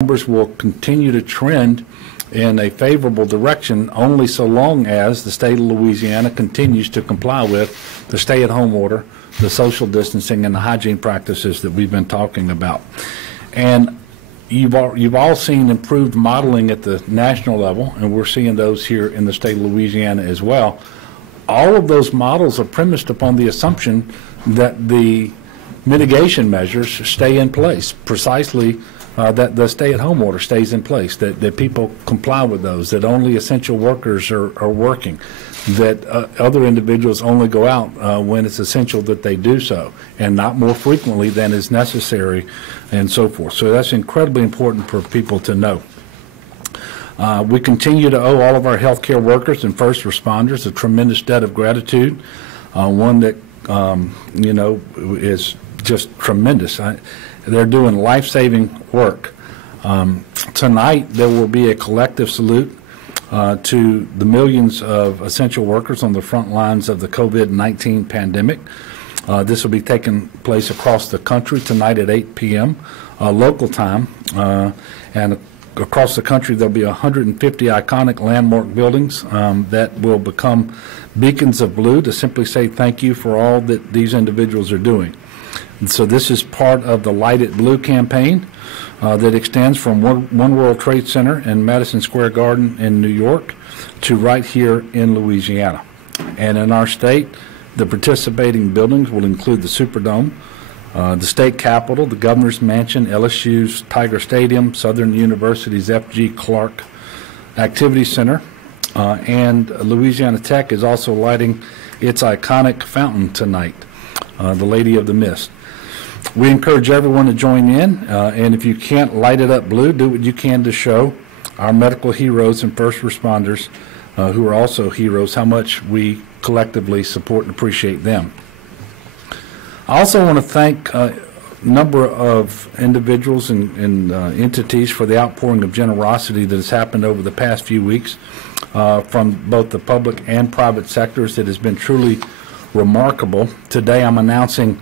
numbers will continue to trend in a favorable direction only so long as the state of Louisiana continues to comply with the stay-at-home order, the social distancing, and the hygiene practices that we've been talking about. And you've all seen improved modeling at the national level, and we're seeing those here in the state of Louisiana as well. All of those models are premised upon the assumption that the mitigation measures stay in place, precisely that the stay-at-home order stays in place, that people comply with those, that only essential workers are working, that other individuals only go out when it's essential that they do so, and not more frequently than is necessary, and so forth. So that's incredibly important for people to know. We continue to owe all of our healthcare workers and first responders a tremendous debt of gratitude, one that is just tremendous. They're doing life-saving work. Tonight there will be a collective salute to the millions of essential workers on the front lines of the COVID-19 pandemic. This will be taking place across the country tonight at 8 p.m. Local time, and across the country there'll be 150 iconic landmark buildings that will become beacons of blue to simply say thank you for all that these individuals are doing. And so this is part of the Light It Blue campaign that extends from One World Trade Center in Madison Square Garden in New York to right here in Louisiana. And in our state, the participating buildings will include the Superdome, the state capitol, the governor's mansion, LSU's Tiger Stadium, Southern University's F.G. Clark Activity Center, and Louisiana Tech is also lighting its iconic fountain tonight, the Lady of the Mist. We encourage everyone to join in, and if you can't light it up blue, do what you can to show our medical heroes and first responders, who are also heroes, how much we collectively support and appreciate them. I also want to thank a number of individuals and entities for the outpouring of generosity that has happened over the past few weeks from both the public and private sectors. That has been truly remarkable. Today I'm announcing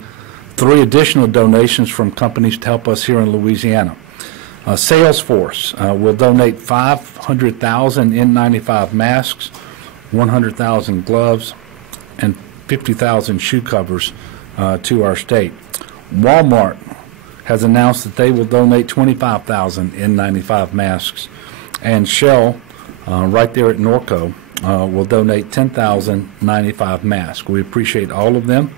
3 additional donations from companies to help us here in Louisiana. Salesforce will donate 500,000 N95 masks, 100,000 gloves, and 50,000 shoe covers to our state. Walmart has announced that they will donate 25,000 N95 masks, and Shell, right there at Norco, will donate 10,000 95 masks. We appreciate all of them,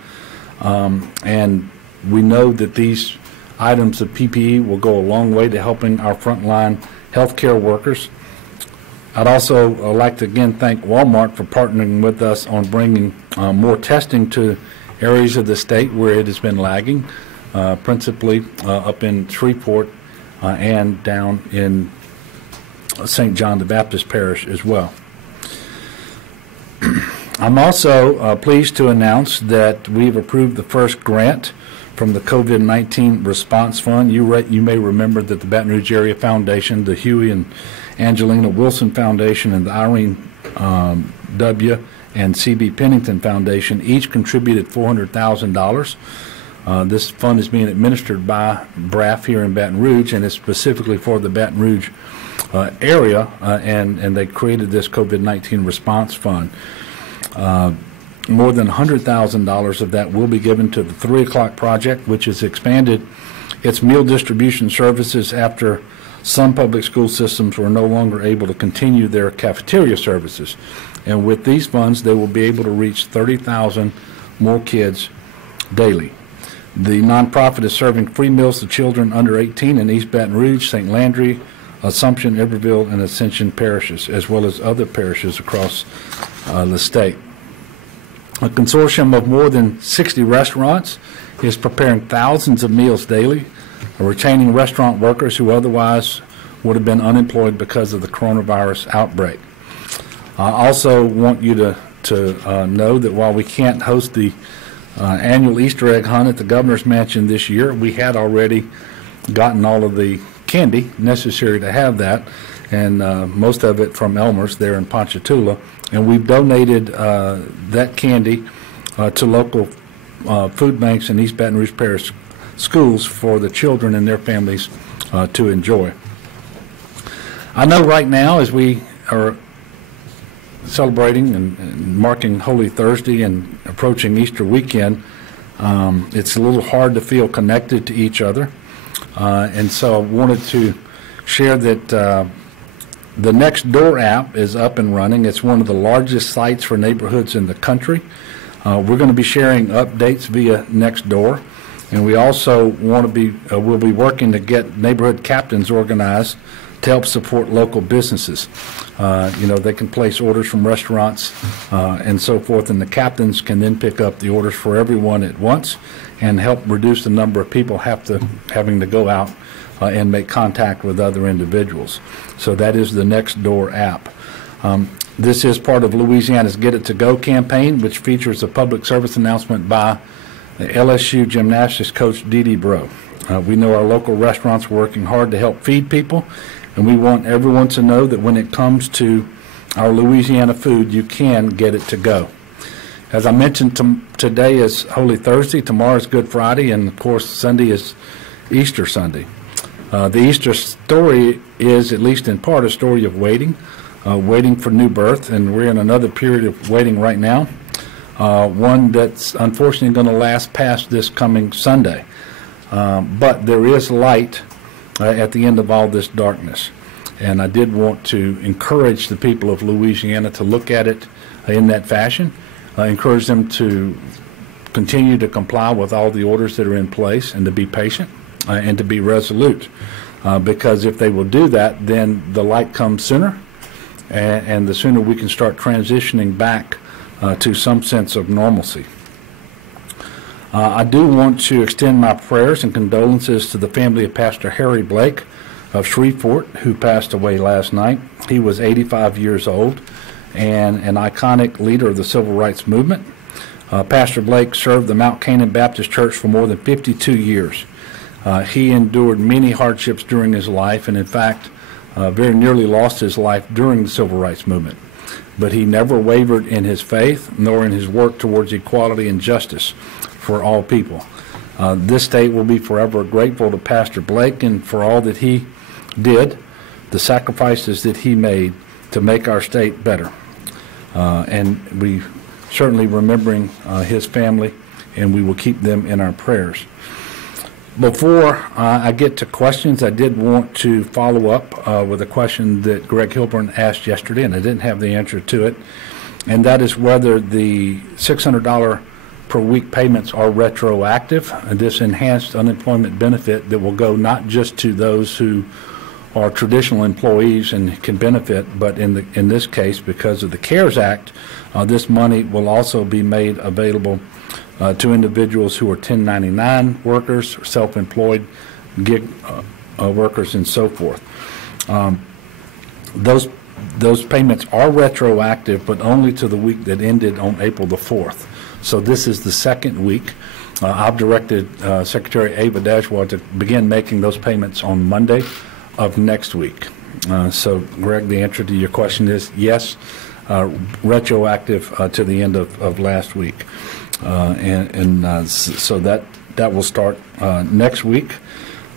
and we know that these items of PPE will go a long way to helping our frontline healthcare workers. I'd also like to again thank Walmart for partnering with us on bringing more testing to areas of the state where it has been lagging, principally up in Shreveport and down in St. John the Baptist Parish as well. I'm also pleased to announce that we've approved the first grant from the COVID-19 Response Fund. You may remember that the Baton Rouge Area Foundation, the Huey and Angelina Wilson Foundation, and the Irene W. and C.B. Pennington Foundation each contributed $400,000. This fund is being administered by BRAF here in Baton Rouge, and it's specifically for the Baton Rouge area, and they created this COVID-19 Response Fund. More than $100,000 of that will be given to the 3 O'Clock Project, which has expanded its meal distribution services after some public school systems were no longer able to continue their cafeteria services. And with these funds, they will be able to reach 30,000 more kids daily. The nonprofit is serving free meals to children under 18 in East Baton Rouge, St. Landry, Assumption, Iberville, and Ascension parishes, as well as other parishes across the state. A consortium of more than 60 restaurants is preparing thousands of meals daily, retaining restaurant workers who otherwise would have been unemployed because of the coronavirus outbreak. I also want you to know that while we can't host the annual Easter egg hunt at the governor's mansion this year, we had already gotten all of the candy necessary to have that, and most of it from Elmer's there in Ponchatoula, and we've donated that candy to local food banks in East Baton Rouge Parish schools for the children and their families to enjoy. I know right now, as we are celebrating and marking Holy Thursday and approaching Easter weekend, it's a little hard to feel connected to each other. And so I wanted to share that the Nextdoor app is up and running. It's one of the largest sites for neighborhoods in the country. We're going to be sharing updates via Nextdoor. And we also want to be, we'll be working to get neighborhood captains organized to help support local businesses. They can place orders from restaurants and so forth, and the captains can then pick up the orders for everyone at once and help reduce the number of people having to go out and make contact with other individuals. So that is the Nextdoor app. This is part of Louisiana's Get It To Go campaign, which features a public service announcement by the LSU gymnastics coach Dee Dee Bro. We know our local restaurants are working hard to help feed people, and we want everyone to know that when it comes to our Louisiana food, you can get it to go. As I mentioned, today is Holy Thursday, tomorrow is Good Friday, and of course Sunday is Easter Sunday. The Easter story is, at least in part, a story of waiting for new birth, and we're in another period of waiting right now, one that's unfortunately going to last past this coming Sunday. But there is light at the end of all this darkness. And I did want to encourage the people of Louisiana to look at it in that fashion, encourage them to continue to comply with all the orders that are in place and to be patient and to be resolute. Because if they will do that, then the light comes sooner, and the sooner we can start transitioning back to some sense of normalcy. I do want to extend my prayers and condolences to the family of Pastor Harry Blake of Shreveport, who passed away last night. He was 85 years old and an iconic leader of the civil rights movement. Pastor Blake served the Mount Canaan Baptist Church for more than 52 years. He endured many hardships during his life, and in fact, very nearly lost his life during the civil rights movement. But he never wavered in his faith, nor in his work towards equality and justice for all people. This state will be forever grateful to Pastor Blake and for all that he did, the sacrifices that he made to make our state better. And we certainly remembering his family, and we will keep them in our prayers. Before I get to questions, I did want to follow up with a question that Greg Hilburn asked yesterday, and I didn't have the answer to it, and that is whether the $600 per week payments are retroactive, and this enhanced unemployment benefit that will go not just to those who are traditional employees and can benefit, but in this case, because of the CARES Act, this money will also be made available to individuals who are 1099 workers, self-employed, gig workers, and so forth. Those payments are retroactive, but only to the week that ended on April the 4th. So this is the second week. I've directed Secretary Ava Dashwa to begin making those payments on Monday of next week. So, Greg, the answer to your question is yes, retroactive to the end of last week. So that will start next week.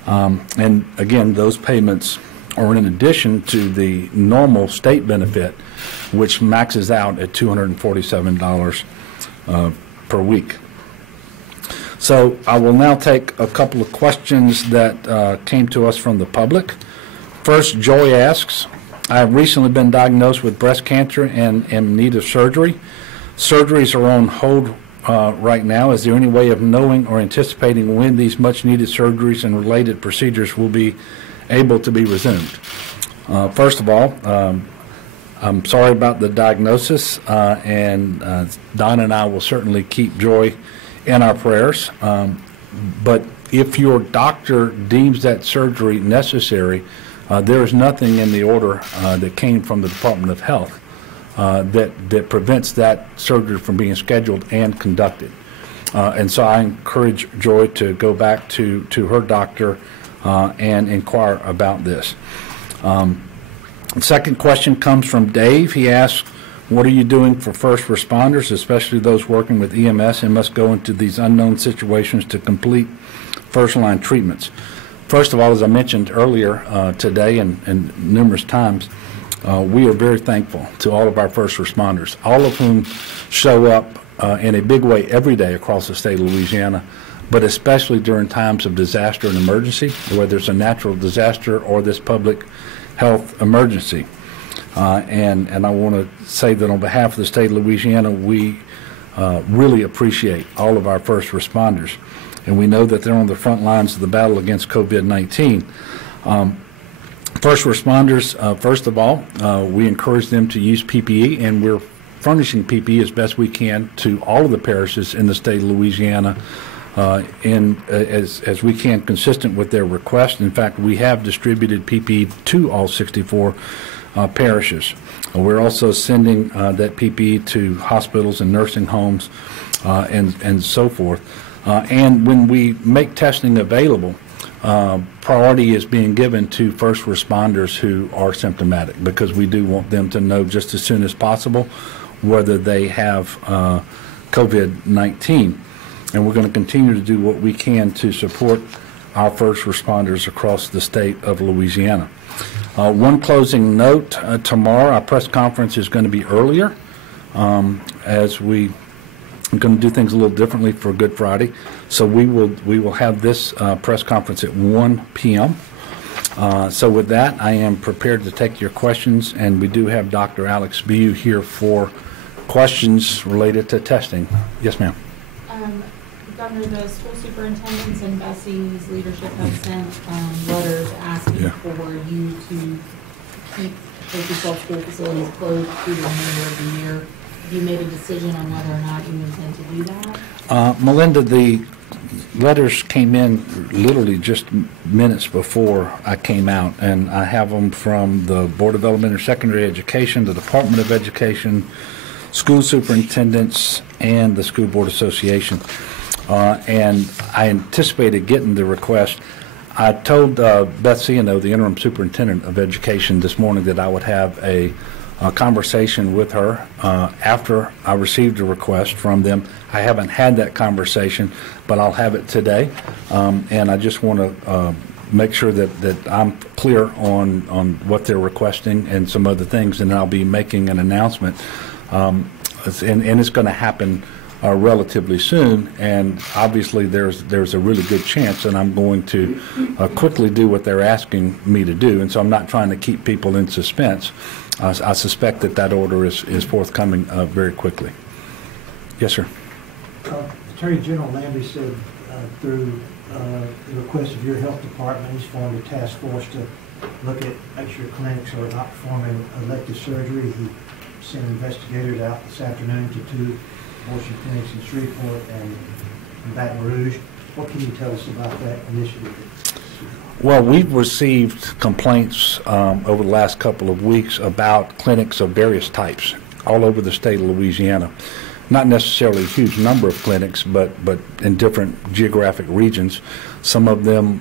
And again, those payments are in addition to the normal state benefit, which maxes out at $247 per week. So I will now take a couple of questions that came to us from the public. First, Joy asks, I have recently been diagnosed with breast cancer and am in need of surgery. Surgeries are on hold right now. Is there any way of knowing or anticipating when these much-needed surgeries and related procedures will be able to be resumed? First of all, I'm sorry about the diagnosis, and Don and I will certainly keep Joy in our prayers. But if your doctor deems that surgery necessary, there is nothing in the order that came from the Department of Health that prevents that surgery from being scheduled and conducted. And so I encourage Joy to go back to her doctor and inquire about this. The second question comes from Dave. He asks, what are you doing for first responders, especially those working with EMS and must go into these unknown situations to complete first-line treatments? First of all, as I mentioned earlier today and numerous times, we are very thankful to all of our first responders, all of whom show up in a big way every day across the state of Louisiana, but especially during times of disaster and emergency, whether it's a natural disaster or this public health emergency. And I want to say that on behalf of the state of Louisiana, we really appreciate all of our first responders. And we know that they're on the front lines of the battle against COVID-19. First responders, first of all, we encourage them to use PPE, and we're furnishing PPE as best we can to all of the parishes in the state of Louisiana as we can, consistent with their request. In fact, we have distributed PPE to all 64 parishes. We're also sending that PPE to hospitals and nursing homes and so forth. And when we make testing available, priority is being given to first responders who are symptomatic, because we do want them to know just as soon as possible whether they have COVID-19. And we're going to continue to do what we can to support our first responders across the state of Louisiana. One closing note, tomorrow our press conference is going to be earlier as we are going to do things a little differently for Good Friday. So we will have this press conference at 1 p.m. So with that, I am prepared to take your questions, and we do have Dr. Alex Bu here for questions related to testing. Yes, ma'am. Governor, the school superintendents and Bessie's leadership have sent letters asking for you to keep K-12 school facilities closed through the remainder of the year. Have you made a decision on whether or not you intend to do that? Melinda, the letters came in literally just minutes before I came out, and I have them from the Board of Elementary Secondary Education, the Department of Education, school superintendents, and the School Board Association. And I anticipated getting the request. I told Beth Ciano, the interim superintendent of education, this morning that I would have a conversation with her after I received a request from them. I haven't had that conversation, but I'll have it today. And I just want to make sure that I'm clear on what they're requesting and some other things, and I'll be making an announcement. And it's going to happen relatively soon, and obviously there's a really good chance that I'm going to quickly do what they're asking me to do, and so I'm not trying to keep people in suspense. I suspect that order is forthcoming very quickly. Yes, sir. Attorney General Lambie said through the request of your health department, he's formed a task force to look at make sure clinics are not performing elective surgery. He sent investigators out this afternoon to 2 abortion clinics in Shreveport and in Baton Rouge. What can you tell us about that initiative? Well, we've received complaints over the last couple of weeks about clinics of various types all over the state of Louisiana. Not necessarily a huge number of clinics, but in different geographic regions. Some of them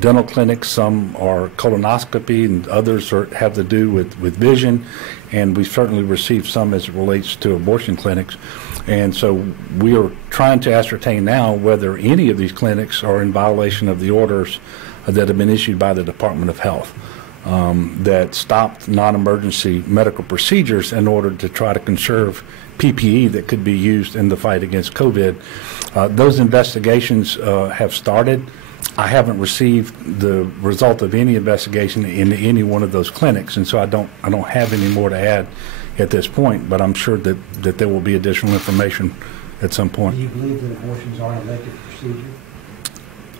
dental clinics, some are colonoscopy, and others have to do with vision. And we certainly received some as it relates to abortion clinics. And so we are trying to ascertain now whether any of these clinics are in violation of the orders that have been issued by the Department of Health that stopped non-emergency medical procedures in order to try to conserve PPE that could be used in the fight against COVID. Those investigations have started. I haven't received the result of any investigation in any one of those clinics, and so I don't have any more to add at this point, but I'm sure that there will be additional information at some point. Do you believe that abortions are an elective procedure?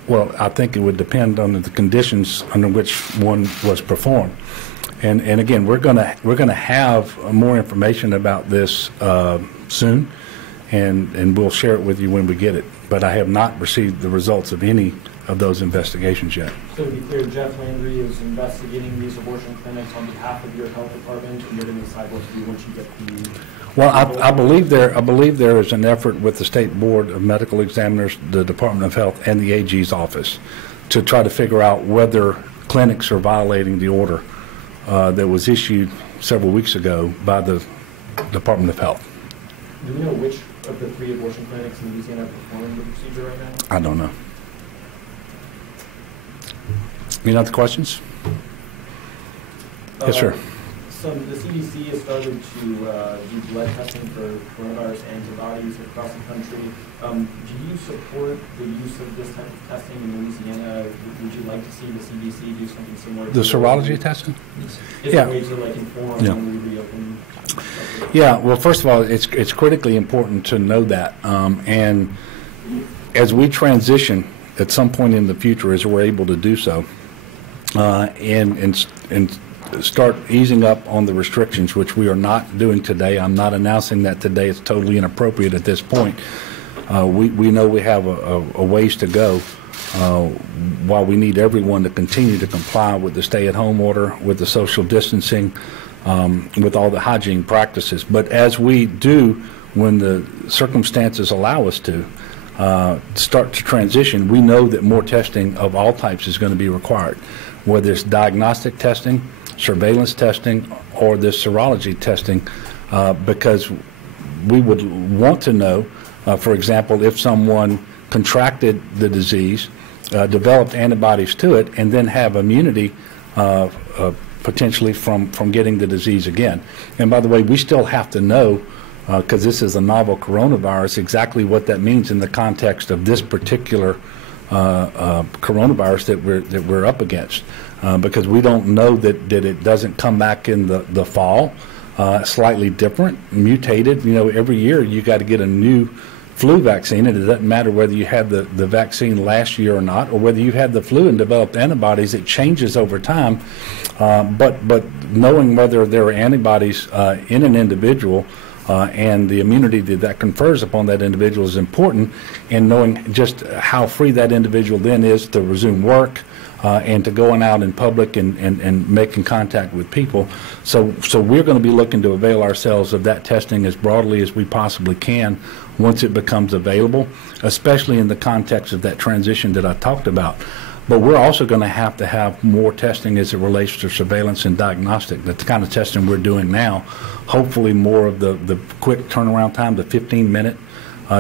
Well, I think it would depend on the conditions under which one was performed. And again, we're going to have more information about this soon, and we'll share it with you when we get it. But I have not received the results of any of those investigations yet. So to be clear, Jeff Landry is investigating these abortion clinics on behalf of your health department, and you're going to decide what to do once you get the. Well, I believe there is an effort with the State Board of Medical Examiners, the Department of Health, and the AG's office to try to figure out whether clinics are violating the order that was issued several weeks ago by the Department of Health. Do we know which of the 3 abortion clinics in Louisiana are performing the procedure right now? I don't know. Any other questions? Yes, sir. So the CDC has started to do blood testing for coronavirus antibodies across the country. Do you support the use of this type of testing in Louisiana? Would you like to see the CDC do something similar? The serology testing? Is Yeah. a way to like inform Yeah. when we reopen? Yeah, well, first of all, it's critically important to know that. And as we transition at some point in the future, as we're able to do so, and start easing up on the restrictions, which we are not doing today. I'm not announcing that today. It's totally inappropriate at this point. We know we have a ways to go while we need everyone to continue to comply with the stay-at-home order, with the social distancing, with all the hygiene practices. But as we do, when the circumstances allow us to, start to transition, we know that more testing of all types is going to be required, whether it's diagnostic testing, surveillance testing, or this serology testing, because we would want to know, for example, if someone contracted the disease, developed antibodies to it, and then have immunity potentially from getting the disease again. And by the way, we still have to know, because this is a novel coronavirus, exactly what that means in the context of this particular coronavirus that we're up against, because we don't know that it doesn't come back in the fall, slightly different, mutated. You know, every year you got to get a new flu vaccine, and it doesn't matter whether you had the vaccine last year or not, or whether you had the flu and developed antibodies. It changes over time, but knowing whether there are antibodies in an individual and the immunity that confers upon that individual is important, and knowing just how free that individual then is to resume work and to going out in public and making contact with people. So we're going to be looking to avail ourselves of that testing as broadly as we possibly can once it becomes available, especially in the context of that transition that I talked about. But we're also going to have more testing as it relates to surveillance and diagnostic. That's the kind of testing we're doing now. Hopefully more of the quick turnaround time, the 15-minute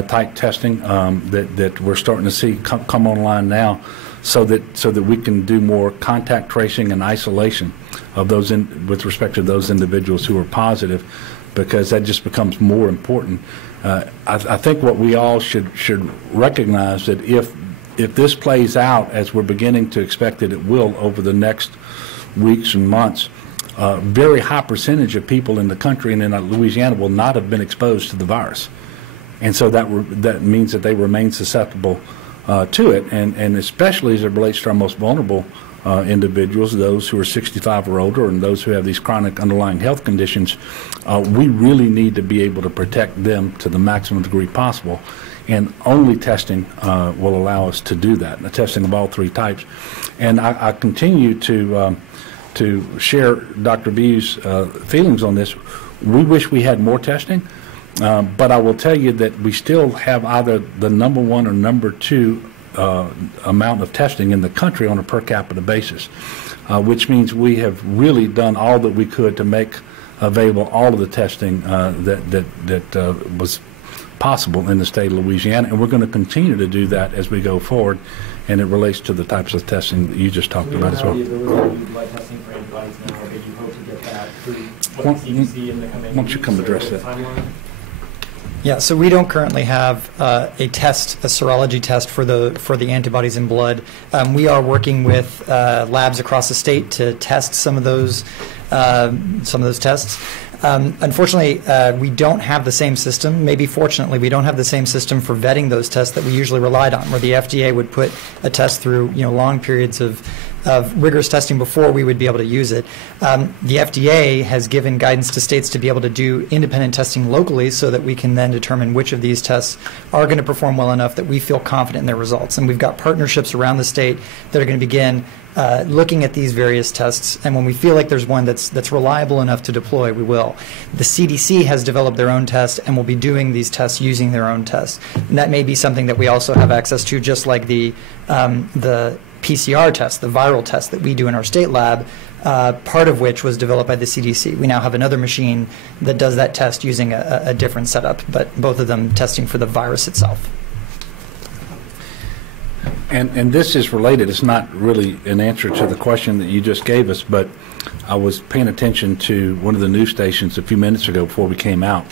type testing that we're starting to see come online now, so that we can do more contact tracing and isolation of those with respect to those individuals who are positive, because that just becomes more important. I think what we all should recognize, that if this plays out as we're beginning to expect that it will over the next weeks and months, a very high percentage of people in the country and in Louisiana will not have been exposed to the virus. And so that means that they remain susceptible to it, and especially as it relates to our most vulnerable individuals, those who are 65 or older and those who have these chronic underlying health conditions. We really need to be able to protect them to the maximum degree possible. And only testing will allow us to do that, the testing of all three types. And I continue to share Dr. View's feelings on this. We wish we had more testing, but I will tell you that we still have either the number one or number two amount of testing in the country on a per capita basis, which means we have really done all that we could to make available all of the testing that was possible in the state of Louisiana, and we're going to continue to do that as we go forward, and it relates to the types of testing that you just talked about as well. We have the ability to do blood testing for antibodies now, but you hope to get that through what the CDC in the coming Why don't you come address that? timeline? Yeah, so we don't currently have a serology test for the antibodies in blood. We are working with labs across the state to test some of those tests. Unfortunately, we don't have the same system. Maybe fortunately, we don't have the same system for vetting those tests that we usually relied on, where the FDA would put a test through long periods of rigorous testing before we would be able to use it. The FDA has given guidance to states to be able to do independent testing locally, so that we can then determine which of these tests are going to perform well enough that we feel confident in their results. And we've got partnerships around the state that are going to begin looking at these various tests, and when we feel like there's one that's reliable enough to deploy, we will. The CDC has developed their own test and will be doing these tests using their own test. And that may be something that we also have access to, just like the PCR test, the viral test that we do in our state lab, part of which was developed by the CDC. We now have another machine that does that test using a different setup, but both of them testing for the virus itself. And this is related. It's not really an answer to the question that you just gave us, but I was paying attention to one of the news stations a few minutes ago before we came out,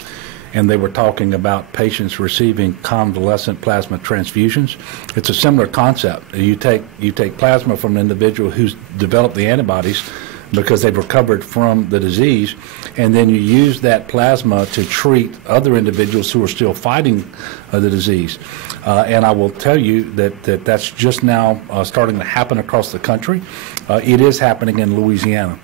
and they were talking about patients receiving convalescent plasma transfusions. It's a similar concept. You take plasma from an individual who's developed the antibodies because they've recovered from the disease, and then you use that plasma to treat other individuals who are still fighting the disease. And I will tell you that that's just now starting to happen across the country. It is happening in Louisiana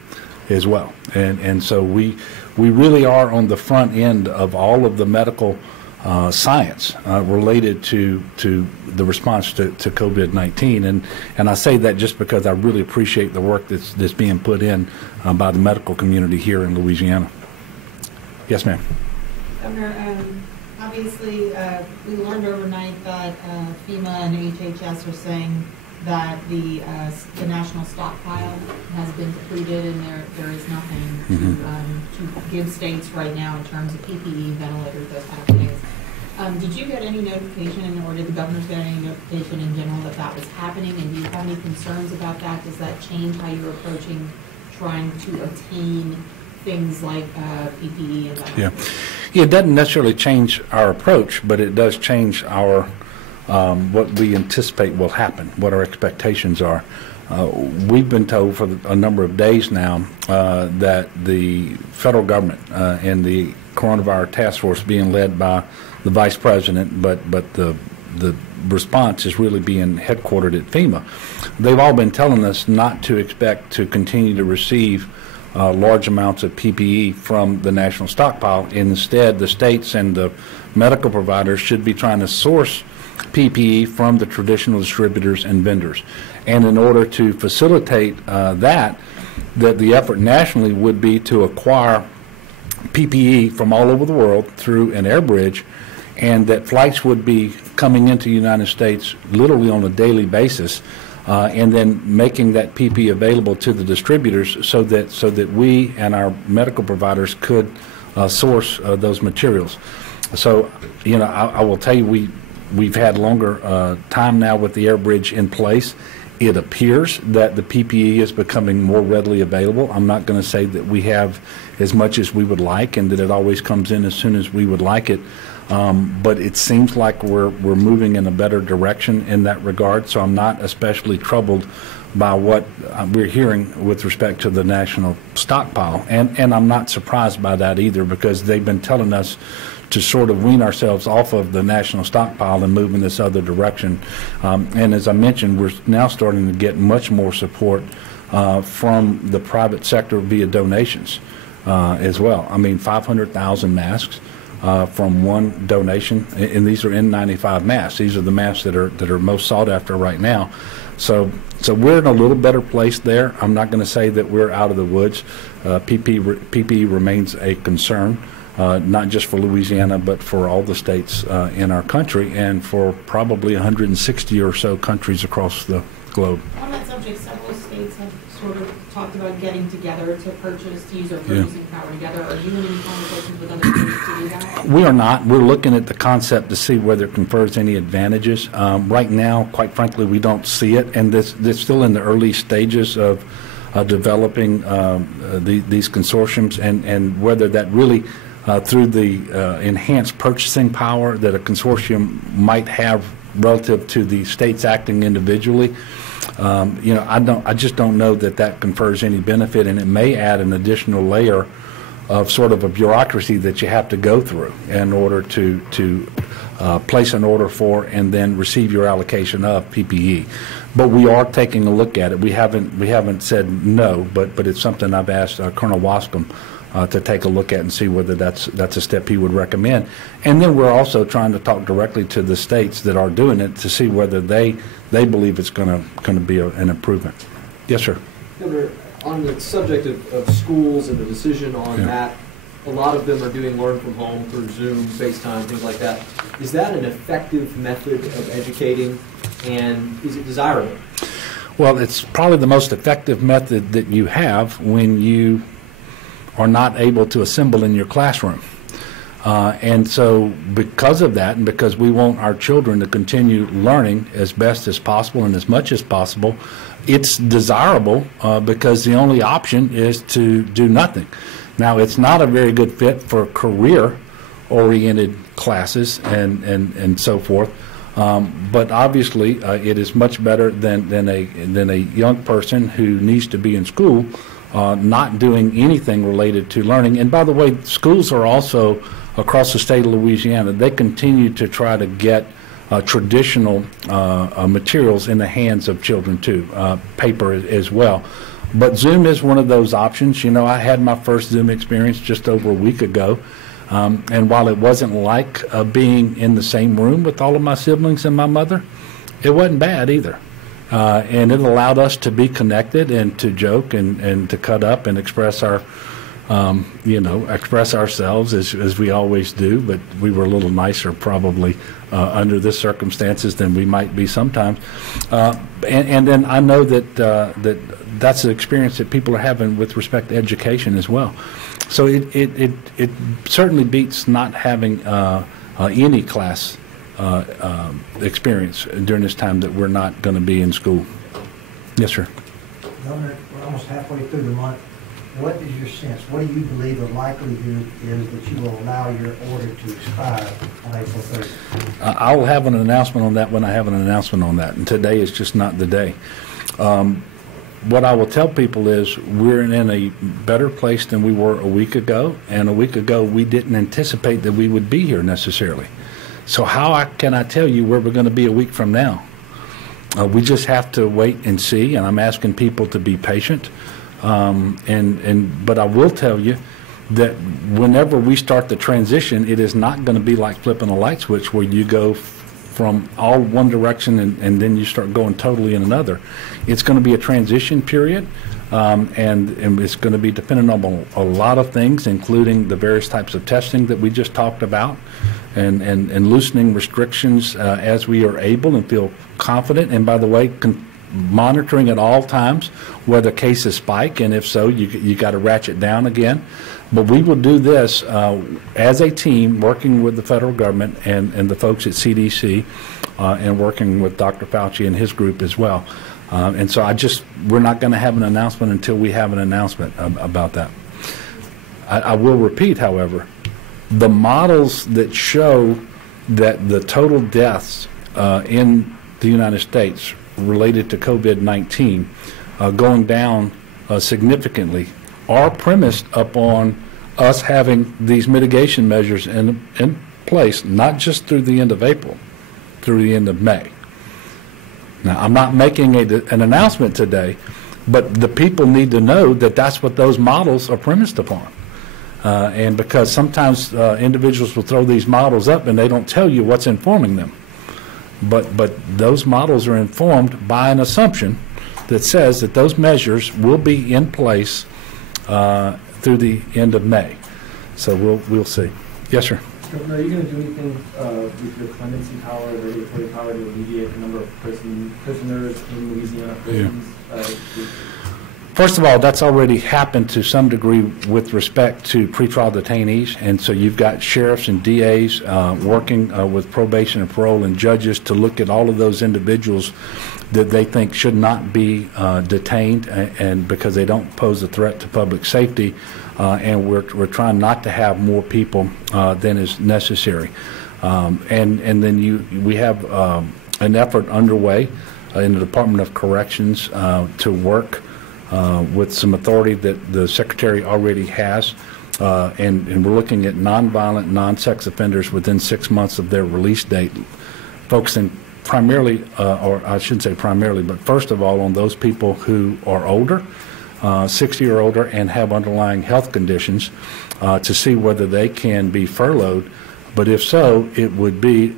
as well. And so we really are on the front end of all of the medical science related to the response to COVID-19, and I say that just because I really appreciate the work that's being put in by the medical community here in Louisiana. Yes, ma'am. Governor, obviously, we learned overnight that FEMA and HHS are saying that the national stockpile has been depleted, and there is nothing to give states right now in terms of PPE, ventilators, those kind of things. Did you get any notification, or did the governors get any notification in general that was happening? And do you have any concerns about that? Does that change how you're approaching trying to obtain things like PPE and ventilators? Yeah, it doesn't necessarily change our approach, but it does change our what we anticipate will happen, what our expectations are. We've been told for a number of days now that the federal government and the coronavirus task force being led by the vice president, but the response is really being headquartered at FEMA. They've all been telling us not to expect to continue to receive large amounts of PPE from the national stockpile. Instead, the states and the medical providers should be trying to source PPE from the traditional distributors and vendors. And in order to facilitate that the effort nationally would be to acquire PPE from all over the world through an air bridge, and that flights would be coming into the United States literally on a daily basis, and then making that PPE available to the distributors so that we and our medical providers could source those materials. So, you know, I will tell you, we've had longer time now with the air bridge in place. It appears that the PPE is becoming more readily available. I'm not going to say that we have as much as we would like and that it always comes in as soon as we would like it, but it seems like we're moving in a better direction in that regard, so I'm not especially troubled by what we're hearing with respect to the national stockpile. And I'm not surprised by that either, because they've been telling us to sort of wean ourselves off of the national stockpile and move in this other direction. And as I mentioned, we're now starting to get much more support from the private sector via donations as well. I mean, 500,000 masks from one donation, and these are N95 masks. These are the masks that are most sought after right now. So we're in a little better place there. I'm not going to say that we're out of the woods. PPE remains a concern. Not just for Louisiana, but for all the states in our country, and for probably 160 or so countries across the globe. On that subject, several states have sort of talked about getting together to use their purchasing power together. Are you in any conversations with other states to do that? We are not. We're looking at the concept to see whether it confers any advantages. Right now, quite frankly, we don't see it, and this still in the early stages of developing these consortiums, and whether that really through the enhanced purchasing power that a consortium might have relative to the states acting individually, you know, I just don't know that confers any benefit, and it may add an additional layer of sort of a bureaucracy that you have to go through in order to place an order for and then receive your allocation of PPE. But we are taking a look at it. We haven't said no, but it's something I've asked Colonel Wascom to take a look at and see whether that's a step he would recommend. And then we're also trying to talk directly to the states that are doing it to see whether they believe it's going to be an improvement. Yes, sir. Governor, on the subject of schools and the decision on that, a lot of them are doing learn from home through Zoom, FaceTime, things like that. Is that an effective method of educating, and is it desirable? Well, it's probably the most effective method that you have when you are not able to assemble in your classroom. And so because of that, and because we want our children to continue learning as best as possible and as much as possible, it's desirable because the only option is to do nothing. Now, it's not a very good fit for career-oriented classes and so forth, but obviously it is much better than a young person who needs to be in school not doing anything related to learning. And by the way, schools are also across the state of Louisiana. They continue to try to get traditional materials in the hands of children too, paper as well. But Zoom is one of those options. You know, I had my first Zoom experience just over a week ago, and while it wasn't like being in the same room with all of my siblings and my mother, it wasn't bad either. And it allowed us to be connected and to joke and to cut up and express our express ourselves as we always do, but we were a little nicer probably under the circumstances than we might be sometimes. And then I know that that's the experience that people are having with respect to education as well. So it certainly beats not having any class experience during this time that we're not going to be in school. Yes, sir. Governor, we're almost halfway through the month. What is your sense? What do you believe the likelihood is that you will allow your order to expire on April 30th? I'll have an announcement on that when I have an announcement on that, and today is just not the day. What I will tell people is we're in a better place than we were a week ago, and a week ago we didn't anticipate that we would be here necessarily. So how can I tell you where we're going to be a week from now? We just have to wait and see, and I'm asking people to be patient. But I will tell you that whenever we start the transition, it is not going to be like flipping a light switch where you go from all one direction and then you start going totally in another. It's going to be a transition period, and it's going to be dependent on a lot of things, including the various types of testing that we just talked about, and loosening restrictions as we are able and feel confident. And by the way, monitoring at all times whether cases spike, and if so, you got to ratchet down again. But we will do this as a team, working with the federal government and the folks at CDC, and working with Dr. Fauci and his group as well. And so we're not going to have an announcement until we have an announcement about that. I will repeat, however, the models that show that the total deaths in the United States related to COVID-19 going down significantly are premised upon us having these mitigation measures in place, not just through the end of April, through the end of May. Now, I'm not making an announcement today, but the people need to know that that's what those models are premised upon. And because sometimes individuals will throw these models up and they don't tell you what's informing them. But those models are informed by an assumption that says that those measures will be in place through the end of May. So we'll see. Yes, sir. Governor, are you going to do anything with your clemency power, regulatory power, to alleviate the number of prisoners in Louisiana prisons? Yeah. First of all, that's already happened to some degree with respect to pretrial detainees, and so you've got sheriffs and DAs working with probation and parole and judges to look at all of those individuals that they think should not be detained, and because they don't pose a threat to public safety, and we're trying not to have more people than is necessary. And then we have an effort underway in the Department of Corrections to work with some authority that the Secretary already has, and we're looking at nonviolent, non-sex offenders within 6 months of their release date, focusing primarily, or I shouldn't say primarily, but first of all on those people who are older, 60 or older, and have underlying health conditions, to see whether they can be furloughed. But if so, it would be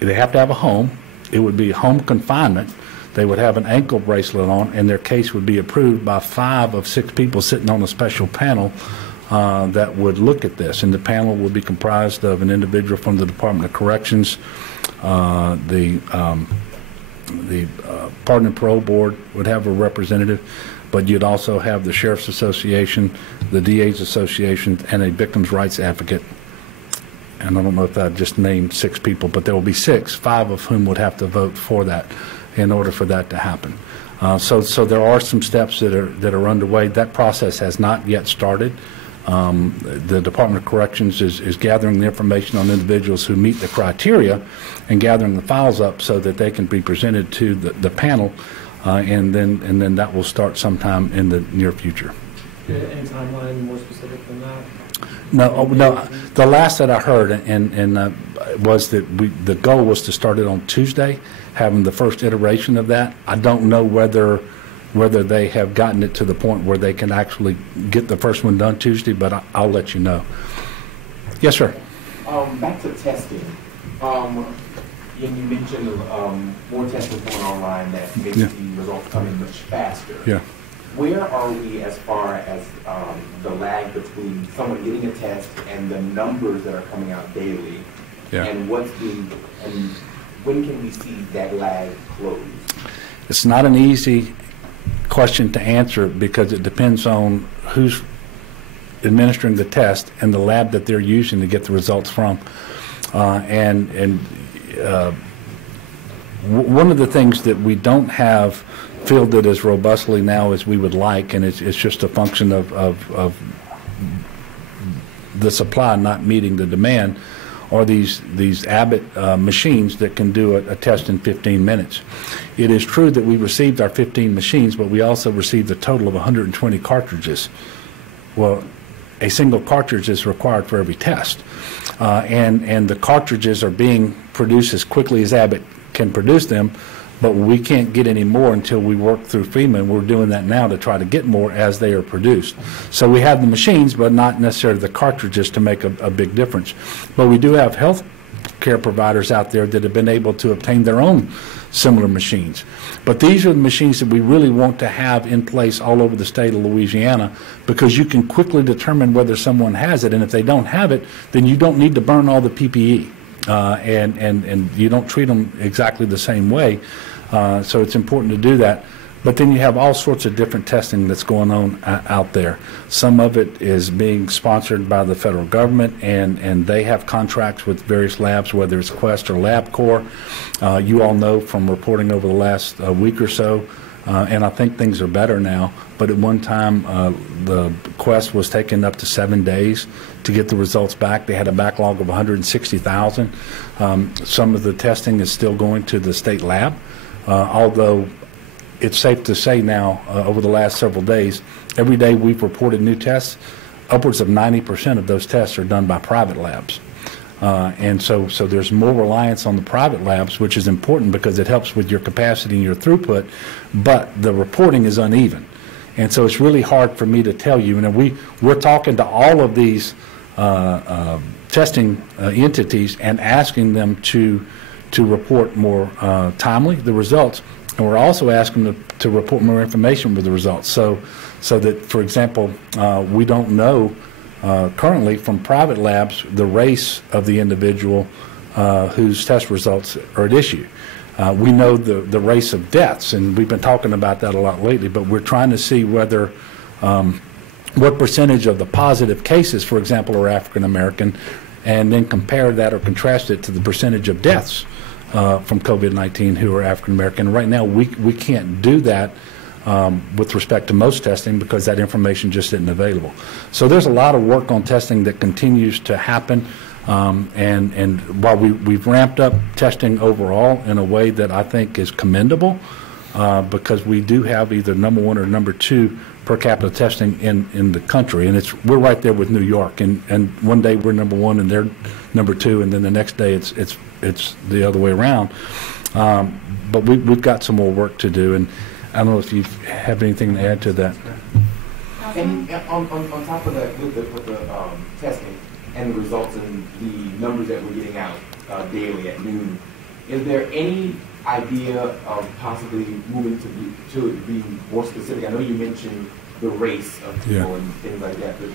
they have to have a home. It would be home confinement. They would have an ankle bracelet on, and their case would be approved by 5 of 6 people sitting on a special panel that would look at this. And the panel would be comprised of an individual from the Department of Corrections, the Pardon and Parole Board would have a representative, but you'd also have the Sheriff's Association, the DA's Association, and a victims' rights advocate and I don't know if I just named 6 people, but there will be 6, 5 of whom would have to vote for that in order for that to happen. So there are some steps that are underway. That process has not yet started. The Department of Corrections is gathering the information on individuals who meet the criteria and gathering the files up so that they can be presented to the panel, and then that will start sometime in the near future. Any timeline more specific than that? No. The last that I heard was that the goal was to start it on Tuesday, having the first iteration of that. I don't know whether they have gotten it to the point where they can actually get the first one done Tuesday, but I'll let you know. Yes, sir. Back to testing. You mentioned more testing going online that makes the results come in much faster. Yeah. Where are we as far as the lag between someone getting a test and the numbers that are coming out daily? Yeah. And when can we see that lag close? It's not an easy question to answer because it depends on who's administering the test and the lab that they're using to get the results from. One of the things that we don't have fielded as robustly now as we would like, and it's just a function of the supply not meeting the demand, are these Abbott machines that can do a test in 15 minutes. It is true that we received our 15 machines, but we also received a total of 120 cartridges. Well, a single cartridge is required for every test, and the cartridges are being produced as quickly as Abbott can produce them, but we can't get any more until we work through FEMA, and we're doing that now to try to get more as they are produced. So we have the machines, but not necessarily the cartridges to make a big difference. But we do have health care providers out there that have been able to obtain their own similar machines. But these are the machines that we really want to have in place all over the state of Louisiana, because you can quickly determine whether someone has it, and if they don't have it, then you don't need to burn all the PPE. And you don't treat them exactly the same way, so it's important to do that. But then you have all sorts of different testing that's going on out there. Some of it is being sponsored by the federal government, and they have contracts with various labs, whether it's Quest or LabCorp. You all know from reporting over the last week or so, and I think things are better now, but at one time the Quest was taking up to 7 days to get the results back. They had a backlog of 160,000. Some of the testing is still going to the state lab, although it's safe to say now, over the last several days, every day we've reported new tests, upwards of 90% of those tests are done by private labs. And so there's more reliance on the private labs, which is important because it helps with your capacity and your throughput, but the reporting is uneven. And so it's really hard for me to tell you. And we're talking to all of these testing entities and asking them to report more timely the results, and we're also asking them to report more information with the results. So that, for example, we don't know currently from private labs the race of the individual whose test results are at issue. We know the race of deaths, and we've been talking about that a lot lately, but we're trying to see whether what percentage of the positive cases, for example, are African American, and then compare that or contrast it to the percentage of deaths from COVID-19 who are African American. Right now, we can't do that with respect to most testing because that information just isn't available. So there's a lot of work on testing that continues to happen, and while we've ramped up testing overall in a way that I think is commendable, because we do have either number 1 or number 2 per capita testing in the country, and we're right there with New York, and one day we're number 1 and they're number 2, and then the next day it's the other way around. But we've got some more work to do, and I don't know if you have anything to add to that. And on top of that, with the testing and the results and the numbers that we're getting out daily at noon, is there any idea of possibly moving to be more specific? I know you mentioned the race of people and things like that, but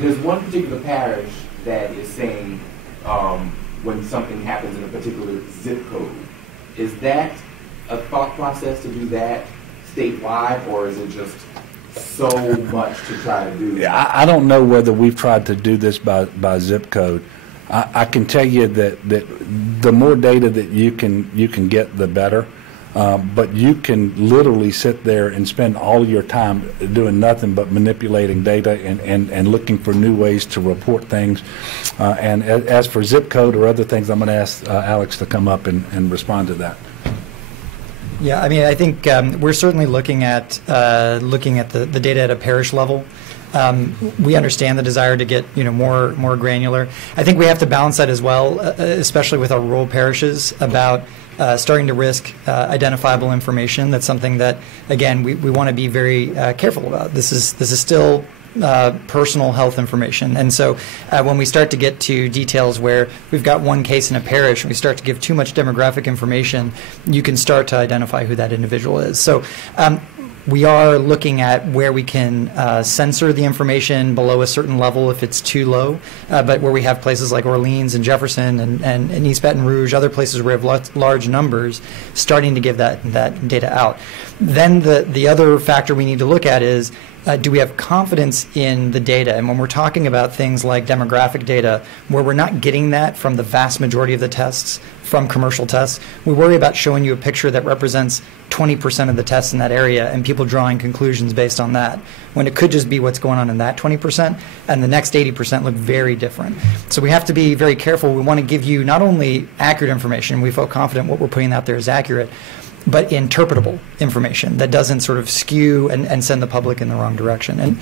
there's one particular parish that is saying when something happens in a particular zip code. Is that a thought process to do that statewide, or is it just so much to try to do? I don't know whether we've tried to do this by zip code. I can tell you that the more data that you can get, the better. But you can literally sit there and spend all your time doing nothing but manipulating data and looking for new ways to report things. And as for zip code or other things, I'm going to ask Alex to come up and respond to that. Yeah, I mean, I think we're certainly looking at the data at a parish level. We understand the desire to get more granular. I think we have to balance that as well, especially with our rural parishes, about starting to risk identifiable information. That's something that, again, we want to be very careful about. This is still personal health information, and so when we start to get to details where we've got one case in a parish and we start to give too much demographic information, you can start to identify who that individual is. So we are looking at where we can censor the information below a certain level if it's too low, but where we have places like Orleans and Jefferson and East Baton Rouge, other places where we have large numbers, starting to give that data out. Then the other factor we need to look at is, do we have confidence in the data? And when we're talking about things like demographic data, where we're not getting that from the vast majority of the tests, from commercial tests, we worry about showing you a picture that represents 20% of the tests in that area and people drawing conclusions based on that, when it could just be what's going on in that 20%, and the next 80% look very different. So we have to be very careful. We want to give you not only accurate information, we feel confident what we're putting out there is accurate, but interpretable information that doesn't sort of skew and send the public in the wrong direction. And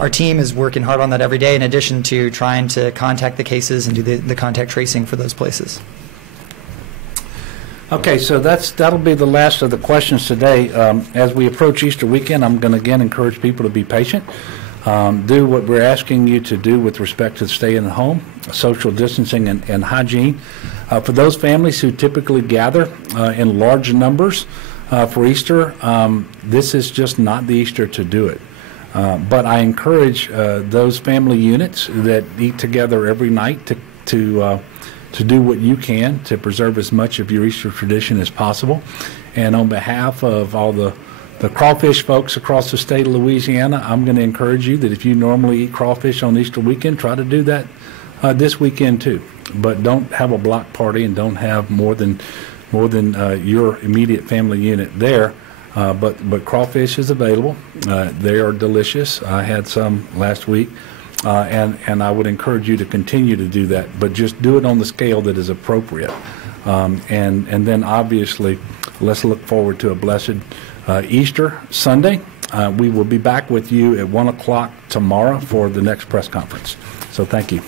our team is working hard on that every day, in addition to trying to contact the cases and do the contact tracing for those places. Okay, so that'll be the last of the questions today. As we approach Easter weekend, I'm going to again encourage people to be patient. Do what we're asking you to do with respect to staying at home, social distancing, and hygiene. For those families who typically gather in large numbers for Easter, this is just not the Easter to do it. But I encourage those family units that eat together every night to do what you can to preserve as much of your Easter tradition as possible. And on behalf of all the crawfish folks across the state of Louisiana, I'm going to encourage you that if you normally eat crawfish on Easter weekend, try to do that this weekend too. But don't have a block party and don't have more than your immediate family unit there. But crawfish is available. They are delicious. I had some last week. And I would encourage you to continue to do that, but just do it on the scale that is appropriate. And then obviously, let's look forward to a blessed Easter Sunday. We will be back with you at 1 o'clock tomorrow for the next press conference. So thank you.